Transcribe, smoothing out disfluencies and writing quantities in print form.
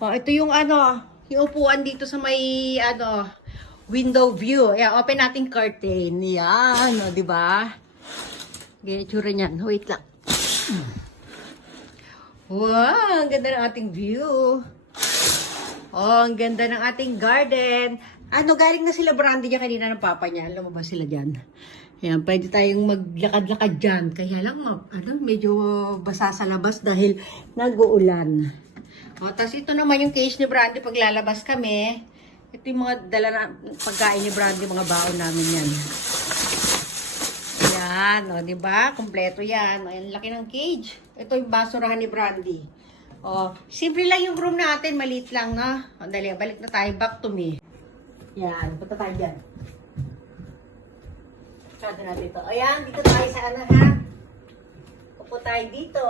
Oh, ito yung yung upuan dito sa may window view. Ayan, open natin curtain. Yan, o, di ba? Ganyan tsura niyan. Wait lang. Wow, ang ganda ng ating view. Oh, ang ganda ng ating garden. Galing na sila Brandy niya kanina ng papa niya. Alam mo ba sila dyan? Ayan, pwede tayong maglakad-lakad dyan. Kaya lang, medyo basa sa labas dahil nag-uulan. O, tapos ito naman yung cage ni Brandy pag lalabas kami. Ito yung mga dala na pagkain ni Brandy, mga baon namin yan. Yan, o, diba? Kompleto yan. O, yan, laki ng cage. Ito yung basurahan ni Brandy. O, simple lang yung room natin. Maliit lang, no? O, dali, balik na tayo. Back to me. Yan, punta tayo dyan. Kado natin ito. Ayan, dito tayo sa ha? Upo tayo dito.